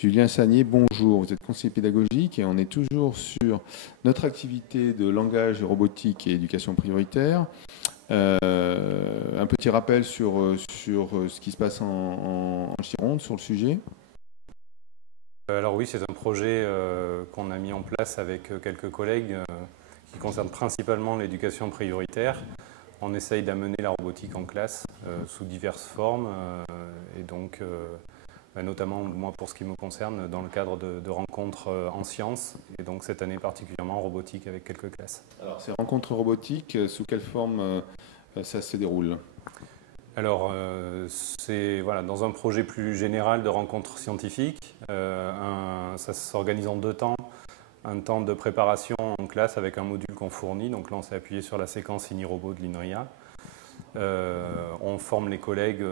Julien Sagnier, bonjour. Vous êtes conseiller pédagogique et on est toujours sur notre activité de langage, robotique et éducation prioritaire. Un petit rappel sur ce qui se passe en Gironde sur le sujet. Alors oui, c'est un projet qu'on a mis en place avec quelques collègues qui concerne principalement l'éducation prioritaire. On essaye d'amener la robotique en classe sous diverses formes et donc notamment moi pour ce qui me concerne dans le cadre de rencontres en sciences et donc cette année particulièrement en robotique avec quelques classes. Alors ces rencontres robotiques, sous quelle forme ça se déroule? Alors, c'est voilà, dans un projet plus général de rencontres scientifiques. Ça s'organise en 2 temps. Un temps de préparation en classe avec un module qu'on fournit. Donc là, on s'est appuyé sur la séquence INI-Robot de l'INRIA. On forme les collègues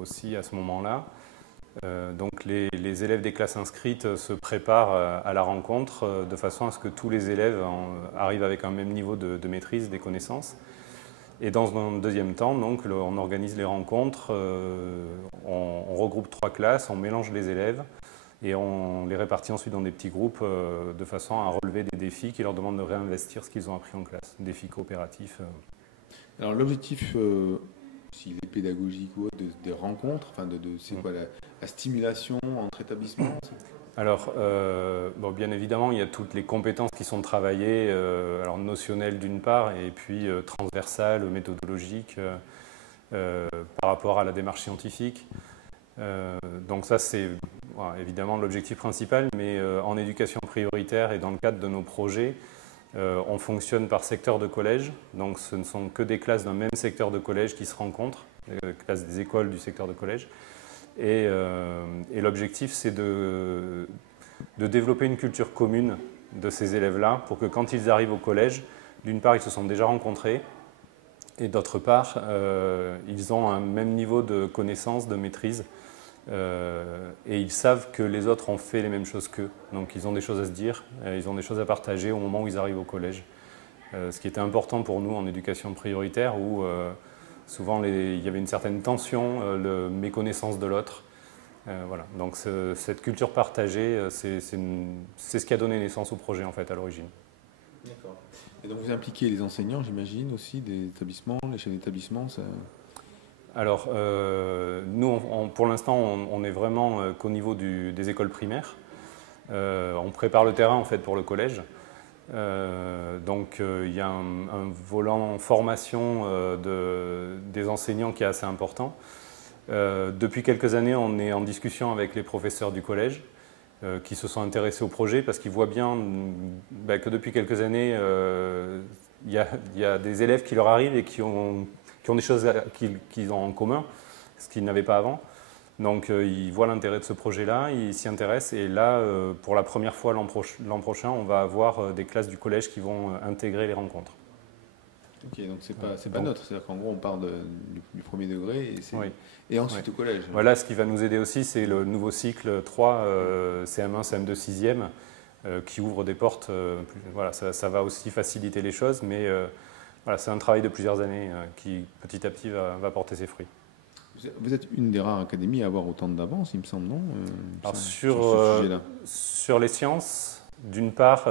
aussi à ce moment-là. Donc les élèves des classes inscrites se préparent à la rencontre de façon à ce que tous les élèves arrivent avec un même niveau de maîtrise des connaissances. Et dans un deuxième temps, donc, on organise les rencontres, on regroupe 3 classes, on mélange les élèves et on les répartit ensuite dans des petits groupes de façon à relever des défis qui leur demandent de réinvestir ce qu'ils ont appris en classe, défis coopératifs. Alors l'objectif, s'il est pédagogique ou autre, des rencontres, enfin c'est quoi la stimulation entre établissements? Alors, bon, bien évidemment, il y a toutes les compétences qui sont travaillées, alors notionnelles d'une part, et puis transversales, méthodologiques, par rapport à la démarche scientifique. Donc ça, c'est voilà, évidemment l'objectif principal, mais en éducation prioritaire et dans le cadre de nos projets, on fonctionne par secteur de collège. Donc ce ne sont que des classes d'un même secteur de collège qui se rencontrent, classes des écoles du secteur de collège. Et l'objectif, c'est de développer une culture commune de ces élèves-là pour que quand ils arrivent au collège, d'une part, ils se sont déjà rencontrés et d'autre part, ils ont un même niveau de connaissance, de maîtrise et ils savent que les autres ont fait les mêmes choses qu'eux. Donc ils ont des choses à se dire, ils ont des choses à partager au moment où ils arrivent au collège. Ce qui était important pour nous en éducation prioritaire où souvent, il y avait une certaine tension, méconnaissance de l'autre. Voilà. Donc, cette culture partagée, c'est ce qui a donné naissance au projet en fait, à l'origine. D'accord. Et donc, vous impliquez les enseignants, j'imagine, aussi, des établissements, les chefs d'établissement ça... Alors, nous, pour l'instant, on est vraiment qu'au niveau des écoles primaires. On prépare le terrain en fait, pour le collège. Donc il y a un volant formation des enseignants qui est assez important. Depuis quelques années, on est en discussion avec les professeurs du collège qui se sont intéressés au projet parce qu'ils voient bien que depuis quelques années, il y a des élèves qui leur arrivent et qui ont des choses qu'ils ont en commun, ce qu'ils n'avaient pas avant. Donc ils voient l'intérêt de ce projet-là, ils s'y intéressent et là, pour la première fois l'an prochain, on va avoir des classes du collège qui vont intégrer les rencontres. Ok, donc c'est pas neutre, c'est-à-dire qu'en gros on part du premier degré oui. Et ensuite au collège. Voilà, ce qui va nous aider aussi, c'est le nouveau cycle 3, CM1, CM2, 6e, qui ouvre des portes. Voilà, ça va aussi faciliter les choses, mais voilà, c'est un travail de plusieurs années qui petit à petit va porter ses fruits. Vous êtes une des rares académies à avoir autant d'avance, il me semble, non? Alors sur les sciences, d'une part,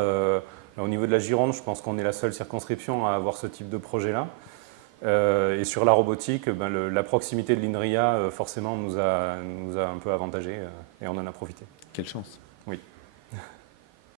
au niveau de la Gironde, je pense qu'on est la seule circonscription à avoir ce type de projet-là. Et sur la robotique, la proximité de l'INRIA, forcément, nous a un peu avantagé et on en a profité. Quelle chance! Oui.